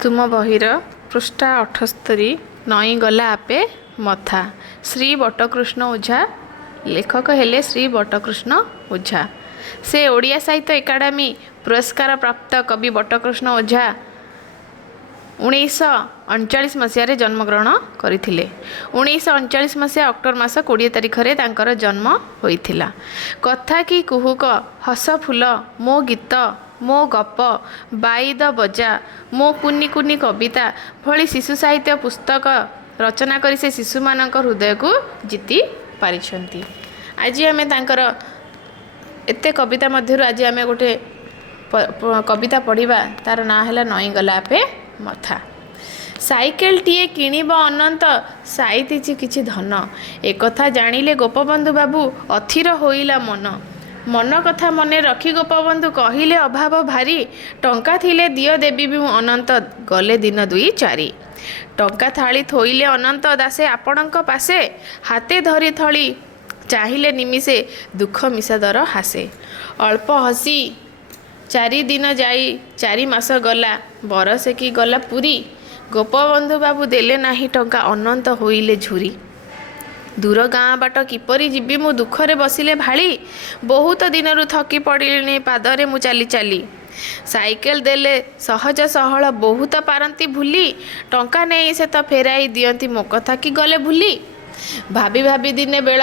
ତୁମ ବହିର ପୃଷ୍ଠା 78 ନଈଁଗଲା ଆପେ ମଥା। ଶ୍ରୀ ବଟକୃଷ୍ଣ ଓଝା। ଲେଖକ ହେଲେ ଶ୍ରୀ ବଟକୃଷ୍ଣ ଓଝା। ସେ ଓଡ଼ିଆ ସାହିତ୍ୟ ଏକାଡେମୀ ପୁରସ୍କାର ପ୍ରାପ୍ତ କବି ବଟକୃଷ୍ଣ ଓଝା 1939 ମସିହାରେ ଜନ୍ମଗ୍ରହଣ କରିଥିଲେ। 1939 ମସିହା ଅକ୍ଟୋବର ମାସ 20 ତାରିଖରେ ତାଙ୍କର ଜନ୍ମ ହୋଇଥିଲା। କଥା କି କୁହୁକ, ହସ ଫୁଲ, ମୋ ଗୀତ, ମୋ ଗପ, ବାଇଦ ବଜା, ମୋ କୁନି କୁନି କବିତା ଭଳି ଶିଶୁ ସାହିତ୍ୟ ପୁସ୍ତକ ରଚନା କରି ସେ ଶିଶୁମାନଙ୍କ ହୃଦୟକୁ ଜିତି ପାରିଛନ୍ତି। ଆଜି ଆମେ ତାଙ୍କର ଏତେ କବିତା ମଧ୍ୟରୁ ଆଜି ଆମେ ଗୋଟେ କବିତା ପଢ଼ିବା। ତାର ନାଁ ହେଲା ନଈଁଗଲା ଆପେ ମଥା। ସାଇକେଲଟିଏ କିଣିବ ଅନନ୍ତ, ସାଇତିଛି କିଛି ଧନ, ଏକଥା ଜାଣିଲେ ଗୋପବନ୍ଧୁ ବାବୁ ଅଥିର ହୋଇଲା ମନ। ମନ କଥା ମନେ ରଖି ଗୋପବନ୍ଧୁ କହିଲେ ଅଭାବ ଭାରି, ଟଙ୍କା ଥିଲେ ଦିଅ ଦେବି ମୁଁ ଅନନ୍ତ, ଗଲେ ଦିନ ଦୁଇ ଚାରି। ଟଙ୍କା ଥାଳି ଥୋଇଲେ ଅନନ୍ତ ଦାସେ ଆପଣଙ୍କ ପାଶେ, ହାତେ ଧରି ଥଳି ଚାହିଁଲେ ନିମିଷେ, ଦୁଃଖ ମିଶାଦର ହାସେ। ଅଳ୍ପ ହସି 4 ଦିନ ଯାଇ 4 ମାସ ଗଲା, ବରଷେ କି ଗଲା ପୁରୀ, ଗୋପବନ୍ଧୁ ବାବୁ ଦେଲେ ନାହିଁ ଟଙ୍କା, ଅନନ୍ତ ହୋଇଲେ ଝୁରି। ଦୂର ଗାଁ ବାଟ କିପରି ଯିବି ମୁଁ ଦୁଃଖରେ ବସିଲେ ଭାଳି, ବହୁତ ଦିନରୁ ଥକି ପଡ଼ିଲିଣି ପାଦରେ ମୁଁ ଚାଲି ଚାଲି। ସାଇକେଲ ଦେଲେ ସହଜ ସହଳ ବହୁତ ପାରନ୍ତି ଭୁଲି, ଟଙ୍କା ନେଇ ସେ ତ ଫେରାଇ ଦିଅନ୍ତି ମୋ କଥା କି ଗଲେ ଭୁଲି। ଭାବି ଭାବି ଦିନେ ବେଳ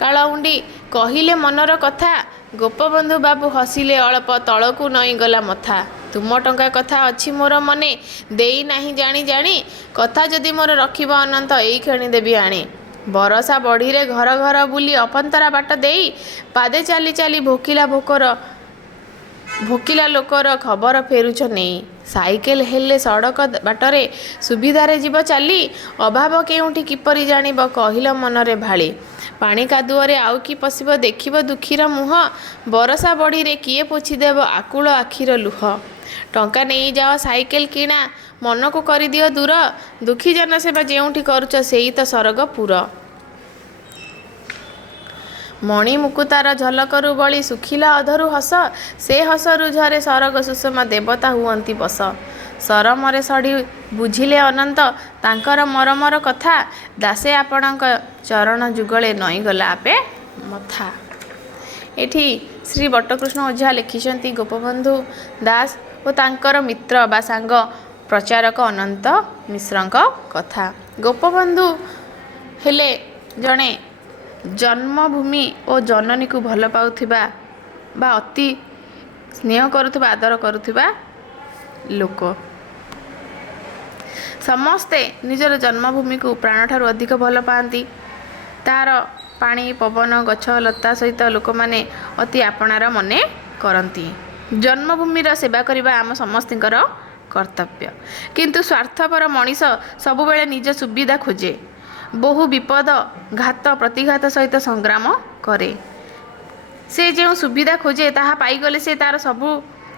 କାଳ ଉଣ୍ଡି କହିଲେ ମନର କଥା, ଗୋପବନ୍ଧୁ ବାବୁ ହସିଲେ ଅଳ୍ପ ତଳକୁ ନଈଁଗଲା ମଥା। ତୁମ ଟଙ୍କା କଥା ଅଛି ମୋର ମନେ, ଦେଇ ନାହିଁ ଜାଣି ଜାଣି, କଥା ଯଦି ମୋର ରଖିବ ଅନନ୍ତ, ଏଇ କ୍ଷଣି ଦେବି ଆଣି। ବରଷା ବଢ଼ିରେ ଘର ଘର ବୁଲି ଅପନ୍ତରା ବାଟ ଦେଇ, ପାଦେ ଚାଲି ଚାଲି ଭୋକିଲା ଲୋକର ଖବର ଫେରୁଛ ନେଇ। ସାଇକେଲ ହେଲେ ସଡ଼କ ବାଟରେ ସୁବିଧାରେ ଯିବ ଚାଲି, ଅଭାବ କେଉଁଠି କିପରି ଜାଣିବ କହିଲ ମନରେ ଭାଳି। ପାଣି କାଦୁଅରେ ଆଉ କି ପଶିବ ଦେଖିବ ଦୁଃଖୀର ମୁହଁ, ବରଷା ବଢ଼ିରେ କିଏ ପୋଛିଦେବ ଆକୁଳ ଆଖିର ଲୁହ। ଟଙ୍କା ନେଇଯାଅ ସାଇକେଲ କିଣା, ମନକୁ କରିଦିଅ ଦୂର, ଦୁଃଖୀ ଜନସେବା ଯେଉଁଠି କରୁଛ ସେଇ ତ ସରଗପୁର। ମଣି ମୁକୁତାର ଝଲକରୁ ବଳି ଶୁଖିଲା ଅଧରୁ ହସ, ସେ ହସରୁ ଝରେ ସରଗ ସୁଷମା ଦେବତା ହୁଅନ୍ତି ବସ। ସରମରେ ସଢ଼ି ବୁଝିଲେ ଅନନ୍ତ ତାଙ୍କର ମରମର କଥା, ଦାସେ ଆପଣଙ୍କ ଚରଣ ଯୁଗଳେ ନଈଁଗଲା ଆପେ ମଥା। ଏଠି ଶ୍ରୀ ବଟକୃଷ୍ଣ ଓଝା ଲେଖିଛନ୍ତି ଗୋପବନ୍ଧୁ ଦାସ ଓ ତାଙ୍କର ମିତ୍ର ବା ସାଙ୍ଗ ପ୍ରଚାରକ ଅନନ୍ତ ମିଶ୍ରଙ୍କ କଥା। ଗୋପବନ୍ଧୁ ହେଲେ ଜଣେ ଜନ୍ମଭୂମି ଓ ଜନନୀକୁ ଭଲ ପାଉଥିବା ବା ଅତି ସ୍ନେହ କରୁଥିବା ଆଦର କରୁଥିବା ଲୋକ। ସମସ୍ତେ ନିଜର ଜନ୍ମଭୂମିକୁ ପ୍ରାଣଠାରୁ ଅଧିକ ଭଲ ପାଆନ୍ତି। ତାର ପାଣି ପବନ ଗଛ ଲତା ସହିତ ଲୋକମାନେ ଅତି ଆପଣାର ମନେ କରନ୍ତି। ଜନ୍ମଭୂମିର ସେବା କରିବା ଆମ ସମସ୍ତଙ୍କର କର୍ତ୍ତବ୍ୟ। କିନ୍ତୁ ସ୍ୱାର୍ଥପର ମଣିଷ ସବୁବେଳେ ନିଜ ସୁବିଧା ଖୋଜେ, ବହୁ ବିପଦ ଘାତ ପ୍ରତିଘାତ ସହିତ ସଂଗ୍ରାମ କରେ। ସେ ଯେଉଁ ସୁବିଧା ଖୋଜେ ତାହା ପାଇଗଲେ ସେ ତାର ସବୁ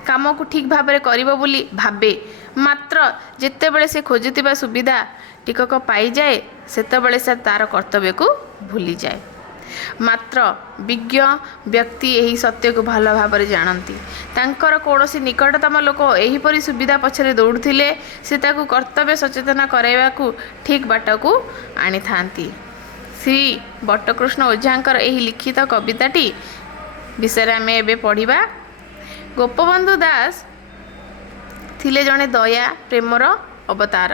କାମକୁ ଠିକ୍ ଭାବରେ କରିବ ବୋଲି ଭାବେ, ମାତ୍ର ଯେତେବେଳେ ସେ ଖୋଜୁଥିବା ସୁବିଧା ଟିକକ ପାଇଯାଏ ସେତେବେଳେ ସେ ତାର କର୍ତ୍ତବ୍ୟକୁ ଭୁଲିଯାଏ। ମାତ୍ର ବିଜ୍ଞ ବ୍ୟକ୍ତି ଏହି ସତ୍ୟକୁ ଭଲ ଭାବରେ ଜାଣନ୍ତି। ତାଙ୍କର କୌଣସି ନିକଟତମ ଲୋକ ଏହିପରି ସୁବିଧା ପଛରେ ଦୌଡ଼ୁଥିଲେ ସେ ତାକୁ କର୍ତ୍ତବ୍ୟ ସଚେତନ କରାଇବାକୁ ଠିକ୍ ବାଟକୁ ଆଣିଥାନ୍ତି। ଶ୍ରୀ ବଟକୃଷ୍ଣ ଓଝାଙ୍କର ଏହି ଲିଖିତ କବିତାଟି ବିଷୟରେ ଆମେ ଏବେ ପଢ଼ିବା। ଗୋପବନ୍ଧୁ ଦାସ ଥିଲେ ଜଣେ ଦୟା ପ୍ରେମର ଅବତାର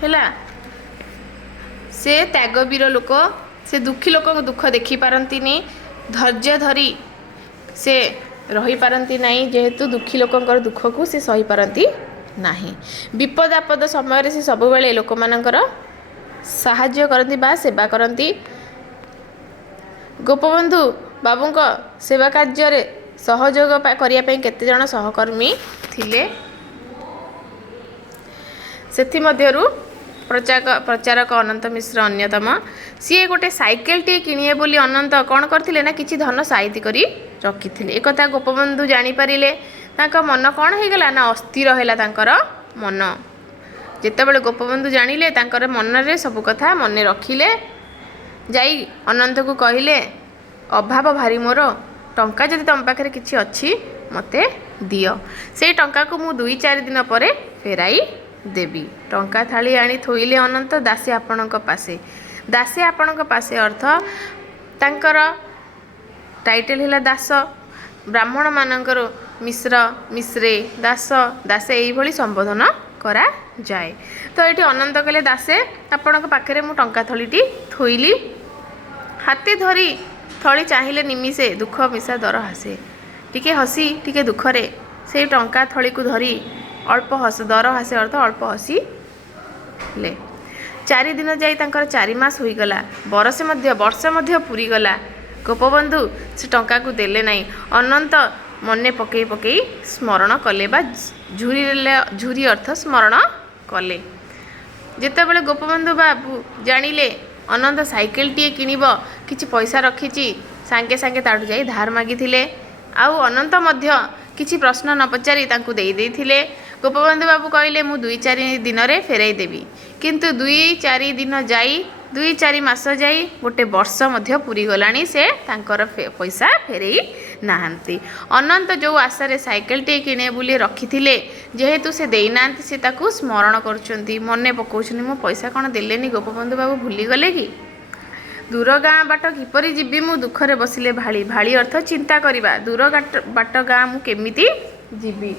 ହେଲା। ସେ ତ୍ୟାଗବୀର ଲୋକ। ସେ ଦୁଃଖୀ ଲୋକଙ୍କ ଦୁଃଖ ଦେଖିପାରନ୍ତିନି, ଧୈର୍ଯ୍ୟ ଧରି ସେ ରହିପାରନ୍ତି ନାହିଁ, ଯେହେତୁ ଦୁଃଖୀ ଲୋକଙ୍କର ଦୁଃଖକୁ ସେ ସହିପାରନ୍ତି ନାହିଁ। ବିପଦ ଆପଦ ସମୟରେ ସେ ସବୁବେଳେ ଲୋକମାନଙ୍କର ସାହାଯ୍ୟ କରନ୍ତି ବା ସେବା କରନ୍ତି। ଗୋପବନ୍ଧୁ ବାବୁଙ୍କ ସେବା କାର୍ଯ୍ୟରେ ସହଯୋଗ କରିବା ପାଇଁ କେତେଜଣ ସହକର୍ମୀ ଥିଲେ। ସେଥିମଧ୍ୟରୁ ପ୍ରଚାରକ ଅନନ୍ତ ମିଶ୍ର ଅନ୍ୟତମ। ସିଏ ଗୋଟେ ସାଇକେଲଟିଏ କିଣିବେ ବୋଲି ଅନନ୍ତ କ'ଣ କରିଥିଲେ ନା କିଛି ଧନ ସାଇତି କରି ରଖିଥିଲେ। ଏକଥା ଗୋପବନ୍ଧୁ ଜାଣିପାରିଲେ। ତାଙ୍କ ମନ କ'ଣ ହେଇଗଲା ନା ଅସ୍ଥିର ହେଲା ତାଙ୍କର ମନ। ଯେତେବେଳେ ଗୋପବନ୍ଧୁ ଜାଣିଲେ ତାଙ୍କର ମନରେ ସବୁ କଥା ମନେ ରଖିଲେ, ଯାଇ ଅନନ୍ତକୁ କହିଲେ ଅଭାବ ଭାରି ମୋର, ଟଙ୍କା ଯଦି ତମ ପାଖରେ କିଛି ଅଛି ମୋତେ ଦିଅ, ସେଇ ଟଙ୍କାକୁ ମୁଁ 2-4 ଦିନ ପରେ ଫେରାଇ ଦେବି। ଟଙ୍କା ଥାଳି ଆଣି ଥୋଇଲେ ଅନନ୍ତ ଦାସେ ଆପଣଙ୍କ ପାଶେ। ଦାସେ ଆପଣଙ୍କ ପାଶେ ଅର୍ଥ ତାଙ୍କର ଟାଇଟେଲ ହେଲା ଦାସ। ବ୍ରାହ୍ମଣମାନଙ୍କର ମିଶ୍ର, ମିଶ୍ରେ, ଦାସ, ଦାସେ ଏଇଭଳି ସମ୍ବୋଧନ କରାଯାଏ। ତ ଏଠି ଅନନ୍ତ କହିଲେ ଦାସେ ଆପଣଙ୍କ ପାଖରେ ମୁଁ ଟଙ୍କା ଥଳିଟି ଥୋଇଲି। ହାତେ ଧରି ଥଳି ଚାହିଁଲେ ନିମିଷେ ଦୁଃଖ ମିଶା ଦର ହାସେ। ଟିକେ ହସି ଟିକେ ଦୁଃଖରେ ସେଇ ଟଙ୍କା ଥଳିକୁ ଧରି ଅଳ୍ପ ଦର ହାସେ ଅର୍ଥ ଅଳ୍ପ ହସିଲେ। 4 ଦିନ ଯାଇ ତାଙ୍କର 4 ମାସ ହୋଇଗଲା। ବର୍ଷ ମଧ୍ୟ ପୁରିଗଲା। ଗୋପବନ୍ଧୁ ସେ ଟଙ୍କାକୁ ଦେଲେ ନାହିଁ। ଅନନ୍ତ ମନେ ପକେଇ ପକେଇ ସ୍ମରଣ କଲେ ବା ଝୁରି ଅର୍ଥ ସ୍ମରଣ କଲେ। ଯେତେବେଳେ ଗୋପବନ୍ଧୁ ବାବୁ ଜାଣିଲେ ଅନନ୍ତ ସାଇକେଲଟିଏ କିଣିବ, କିଛି ପଇସା ରଖିଛି, ସାଙ୍ଗେ ସାଙ୍ଗେ ତାଠୁ ଯାଇ ଧାର ମାଗିଥିଲେ। ଆଉ ଅନନ୍ତ ମଧ୍ୟ କିଛି ପ୍ରଶ୍ନ ନ ପଚାରି ତାଙ୍କୁ ଦେଇଥିଲେ। ଗୋପବନ୍ଧୁ ବାବୁ କହିଲେ ମୁଁ 2-4 ଦିନରେ ଫେରାଇ ଦେବି। କିନ୍ତୁ 2-4 ଦିନ ଯାଇ 2-4 ମାସ ଯାଇ 1 ବର୍ଷ ମଧ୍ୟ ପୁରିଗଲାଣି, ସେ ତାଙ୍କର ପଇସା ଫେରାଇ ନାହାନ୍ତି। ଅନନ୍ତ ଯେଉଁ ଆଶାରେ ସାଇକେଲଟିଏ କିଣେ ବୋଲି ରଖିଥିଲେ, ଯେହେତୁ ସେ ଦେଇନାହାନ୍ତି, ସେ ତାକୁ ସ୍ମରଣ କରୁଛନ୍ତି, ମନେ ପକାଉଛନ୍ତି। ମୋ ପଇସା କ'ଣ ଦେଲେନି? ଗୋପବନ୍ଧୁ ବାବୁ ଭୁଲିଗଲେ କି? ଦୂର ଗାଁ ବାଟ କିପରି ଯିବି ମୁଁ ଦୁଃଖରେ ବସିଲେ ଭାଳି। ଭାଳି ଅର୍ଥ ଚିନ୍ତା କରିବା। ଦୂର ବାଟ ଗାଁ ମୁଁ କେମିତି ଯିବି?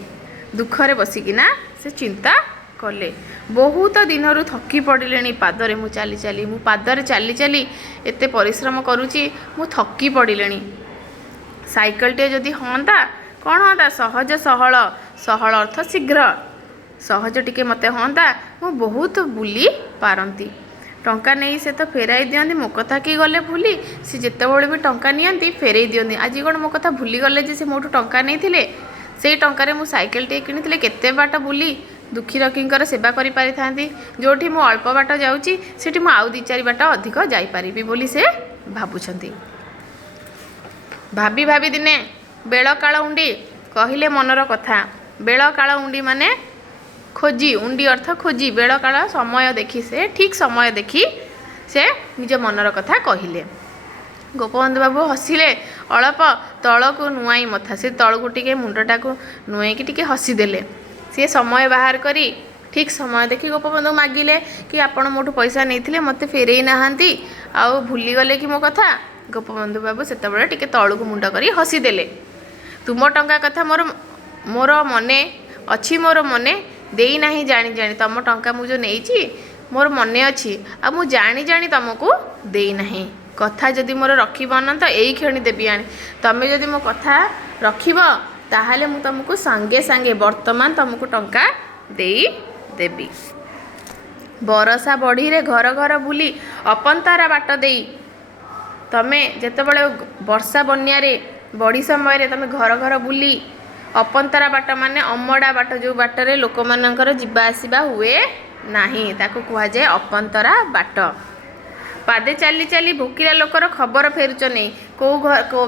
ଦୁଃଖରେ ବସିକିନା ସେ ଚିନ୍ତା କଲେ। ବହୁତ ଦିନରୁ ଥକି ପଡ଼ିଲେଣି ପାଦରେ ମୁଁ ଚାଲି ଚାଲି। ମୁଁ ପାଦରେ ଚାଲି ଚାଲି ଏତେ ପରିଶ୍ରମ କରୁଛି, ମୁଁ ଥକି ପଡ଼ିଲେଣି। ସାଇକେଲଟିଏ ଯଦି ହୁଅନ୍ତା, କ'ଣ ହୁଅନ୍ତା? ସହଜ ସହଳ। ସହଳ ଅର୍ଥ ଶୀଘ୍ର। ସହଜ ଟିକେ ମୋତେ ହୁଅନ୍ତା, ମୁଁ ବହୁତ ବୁଲି ପାରନ୍ତି। ଟଙ୍କା ନେଇ ସେ ତ ଫେରାଇ ଦିଅନ୍ତି, ମୋ କଥା କି ଗଲେ ଭୁଲି? ସେ ଯେତେବେଳେ ବି ଟଙ୍କା ନିଅନ୍ତି ଫେରାଇ ଦିଅନ୍ତି। ଆଜି କ'ଣ ମୋ କଥା ଭୁଲିଗଲେ ଯେ ସେ ମୋଠୁ ଟଙ୍କା ନେଇଥିଲେ? ସେଇ ଟଙ୍କାରେ ମୁଁ ସାଇକେଲଟିଏ କିଣିଥିଲେ କେତେ ବାଟ ବୁଲି ଦୁଃଖୀ ରକ୍ଷୀଙ୍କର ସେବା କରିପାରିଥାନ୍ତି। ଯେଉଁଠି ମୁଁ ଅଳ୍ପ ବାଟ ଯାଉଛି, ସେଠି ମୁଁ ଆଉ 2-4 ବାଟ ଅଧିକ ଯାଇପାରିବି ବୋଲି ସେ ଭାବୁଛନ୍ତି। ଭାବି ଭାବି ଦିନେ ବେଳ କାଳ ଉଣ୍ଡି କହିଲେ ମନର କଥା। ବେଳ କାଳ ଉଣ୍ଡି ମାନେ ଖୋଜି, ଉଣ୍ଡି ଅର୍ଥ ଖୋଜି। ବେଳ କାଳ ସମୟ ଦେଖି, ସେ ଠିକ୍ ସମୟ ଦେଖି ସେ ନିଜ ମନର କଥା କହିଲେ। ଗୋପବନ୍ଧୁ ବାବୁ ହସିଲେ ଅଳପ, ତଳକୁ ନୁଆଇଁ ମଥା। ସେ ତଳକୁ ଟିକେ ମୁଣ୍ଡଟାକୁ ନୁଆଇକି ଟିକେ ହସିଦେଲେ। ସେ ସମୟ ବାହାର କରି ଠିକ୍ ସମୟ ଦେଖି ଗୋପବନ୍ଧୁ ମାଗିଲେ କି ଆପଣ ମୋଠୁ ପଇସା ନେଇଥିଲେ, ମୋତେ ଫେରେଇ ନାହାନ୍ତି, ଆଉ ଭୁଲିଗଲେ କି ମୋ କଥା? ଗୋପବନ୍ଧୁ ବାବୁ ସେତେବେଳେ ଟିକେ ତଳକୁ ମୁଣ୍ଡ କରି ହସିଦେଲେ। ତୁମ ଟଙ୍କା କଥା ମୋର ମନେ ଅଛି, ମୋର ମନେ ଦେଇନାହିଁ ଜାଣି ଜାଣି। ତମ ଟଙ୍କା ମୁଁ ଯେଉଁ ନେଇଛି ମୋର ମନେ ଅଛି, ଆଉ ମୁଁ ଜାଣି ଜାଣି ତମକୁ ଦେଇନାହିଁ। କଥା ଯଦି ମୋର ରଖିବ ଅନନ୍ତ, ଏଇ କ୍ଷଣି ଦେବି ଆଣି। ତମେ ଯଦି ମୋ କଥା ରଖିବ, ତାହେଲେ ମୁଁ ତମକୁ ସାଙ୍ଗେ ସାଙ୍ଗେ ବର୍ତ୍ତମାନ ତମକୁ ଟଙ୍କା ଦେଇଦେବି। ବରଷା ବଢ଼ିରେ ଘର ଘର ବୁଲି ଅପନ୍ତରା ବାଟ ଦେଇ, ତମେ ଯେତେବେଳେ ବର୍ଷା ବନ୍ୟାରେ ବଢ଼ି ସମୟରେ ତମେ ଘର ଘର ବୁଲି, ଅପନ୍ତରା ବାଟ ମାନେ ଅମଡ଼ା ବାଟ, ଯେଉଁ ବାଟରେ ଲୋକମାନଙ୍କର ଯିବା ଆସିବା ହୁଏ ନାହିଁ, ତାକୁ କୁହାଯାଏ ଅପନ୍ତରା ବାଟ। ପାଦେ ଚାଲି ଚାଲି ଭୋକିଲା ଲୋକର ଖବର ଫେରୁଛ ନେଇ।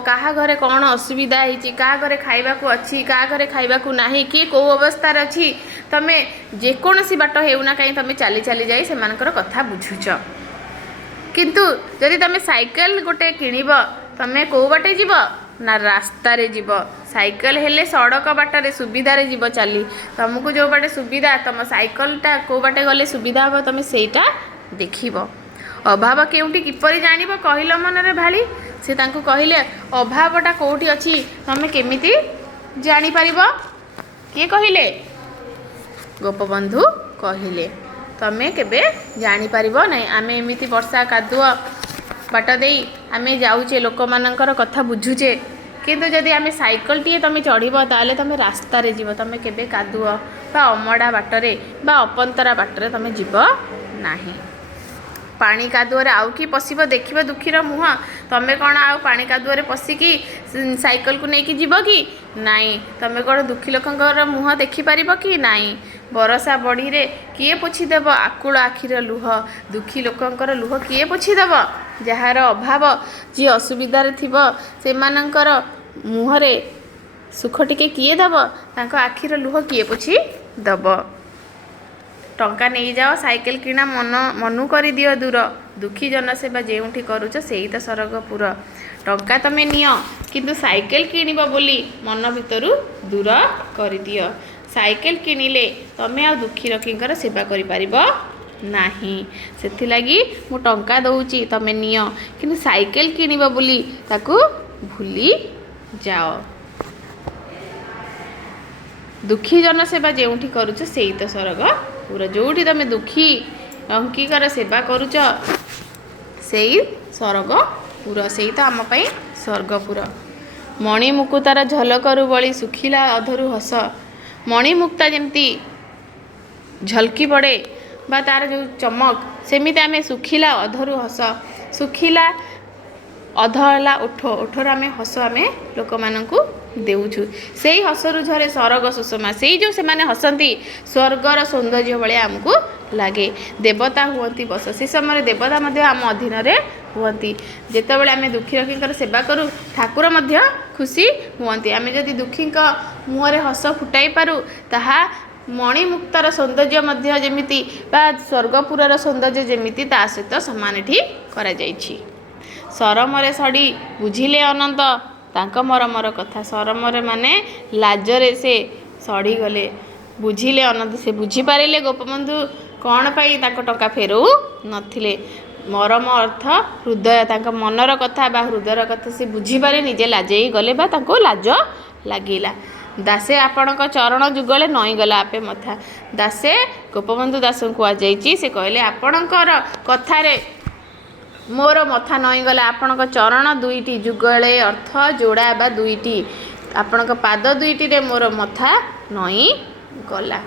କାହା ଘରେ କ'ଣ ଅସୁବିଧା ହେଇଛି, କାହା ଘରେ ଖାଇବାକୁ ଅଛି, କାହା ଘରେ ଖାଇବାକୁ ନାହିଁ, କିଏ କେଉଁ ଅବସ୍ଥାରେ ଅଛି, ତମେ ଯେକୌଣସି ବାଟ ହେଉନା କାହିଁ ତମେ ଚାଲି ଚାଲି ଯାଇ ସେମାନଙ୍କର କଥା ବୁଝୁଛ। କିନ୍ତୁ ଯଦି ତମେ ସାଇକେଲ ଗୋଟେ କିଣିବ, ତମେ କେଉଁ ବାଟେ ଯିବ ନା ରାସ୍ତାରେ ଯିବ। ସାଇକେଲ ହେଲେ ସଡ଼କ ବାଟରେ ସୁବିଧାରେ ଯିବ ଚାଲି। ତମକୁ ଯେଉଁ ବାଟେ ସୁବିଧା, ତମ ସାଇକେଲଟା କେଉଁ ବାଟେ ଗଲେ ସୁବିଧା ହେବ, ତମେ ସେଇଟା ଦେଖିବ। ଅଭାବ କେଉଁଠି କିପରି ଜାଣିବ କହିଲ ମନରେ ଭାଳି। ସେ ତାଙ୍କୁ କହିଲେ ଅଭାବଟା କେଉଁଠି ଅଛି ତମେ କେମିତି ଜାଣିପାରିବ? କିଏ କହିଲେ? ଗୋପବନ୍ଧୁ କହିଲେ ତମେ କେବେ ଜାଣିପାରିବ ନାହିଁ। ଆମେ ଏମିତି ବର୍ଷା କାଦୁଅ ବାଟ ଦେଇ ଆମେ ଯାଉଛେ, ଲୋକମାନଙ୍କର କଥା ବୁଝୁଛେ, କିନ୍ତୁ ଯଦି ଆମେ ସାଇକେଲଟିଏ ତମେ ଚଢ଼ିବ, ତାହେଲେ ତମେ ରାସ୍ତାରେ ଯିବ। ତମେ କେବେ କାଦୁଅ ବା ଅମଡ଼ା ବାଟରେ ବା ଅପନ୍ତରା ବାଟରେ ତମେ ଯିବ ନାହିଁ। ପାଣି କାଦୁଅରେ ଆଉ କି ପଶିବ ଦେଖିବ ଦୁଃଖୀର ମୁହଁ? ତମେ କ'ଣ ଆଉ ପାଣି କାଦୁଅରେ ପଶିକି ସାଇକେଲକୁ ନେଇକି ଯିବ କି? ନାହିଁ। ତମେ କ'ଣ ଦୁଃଖୀ ଲୋକଙ୍କର ମୁହଁ ଦେଖିପାରିବ କି? ନାହିଁ। ବରଷା ବଢ଼ିରେ କିଏ ପୋଛିଦେବ ଆକୁଳ ଆଖିର ଲୁହ? ଦୁଃଖୀ ଲୋକଙ୍କର ଲୁହ କିଏ ପୋଛିଦେବ? ଯାହାର ଅଭାବ, ଯିଏ ଅସୁବିଧାରେ ଥିବ, ସେମାନଙ୍କର ମୁହଁରେ ସୁଖ ଟିକେ କିଏ ଦେବ? ତାଙ୍କ ଆଖିର ଲୁହ କିଏ ପୋଛି ଦେବ? ଟଙ୍କା ନେଇଯାଅ, ସାଇକେଲ କିଣା ମନୁ କରିଦିଅ ଦୂର। ଦୁଃଖୀ ଜନସେବା ଯେଉଁଠି କରୁଛ, ସେଇ ତ ସରଗପୁର। ଟଙ୍କା ତମେ ନିଅ, କିନ୍ତୁ ସାଇକେଲ କିଣିବ ବୋଲି ମନ ଭିତରୁ ଦୂର କରିଦିଅ। साइकेल किणिले तमे आ दुखी रखींकर सेवा करि परिबो नाही सेथिलागी मु टंका दउची तमे नियो किंतु साइकेल किणिबो बोली ताकू भूली जाओ। दुखी जन सेवा जोठी करुच से तो स्वर्गपुर जोठी तमे दुखी अंकिकर सेवा करुच से स्वर्गपुर से तो आम स्वर्गपुर। मणिमुकुतार झलकरू बड़ी सुखिला अधरू हस मणिमुक्ता जमती झलकी पड़े बा तार जो चमक सेमिति आम सुखिला अधरू हस सुखिला अध है ओठ ओठर आम हस आम लोक मानू देउछु से हसरु झरे स्वर्ग सुषमा से जो से माने हसंती स्वर्गर सौंदर्य भाई आमको लगे देवता हुअती बस से समय देवता मध्य आम अधीन हुअती जितेबाला आम दुखी रखींकर सेवा करूँ ठाकुर मध्य खुशी हुअती आम जदि दुखी मुहरे हस फुटाई पारू ताहा मणिमुक्तार सौंदर्य मध्य जेमिति बा स्वर्गपुरर सौंदर्य जेमिति ता सहित सामान एठी करा जाइछि। सरमरे सड़ी बुझिले अनंत तांक मरमर कथा सरमरे माने लाजरे से सड़ी गले बुझिले अनंत से बुझी पारिले गोपबंधु कौन पाई तांको टंका फेरऊ नथिले मरम अर्थ हृदय तांक मनर कथा बा हृदयर कथा से बुझी पारे निजे लाजेई गले बा तांको लाज लागिला। दासे आपणक चरण जुगले नई गला आपे मथा दासे गोपबंधु दास को जाइछि से कहले आपणकर कथारे मोर मथा नई गला आपणक चरण दुईटी जुगले अर्थ जोड़ा बा दुईटी आपणक पाद दुईटी रे मोर मथा नई गला।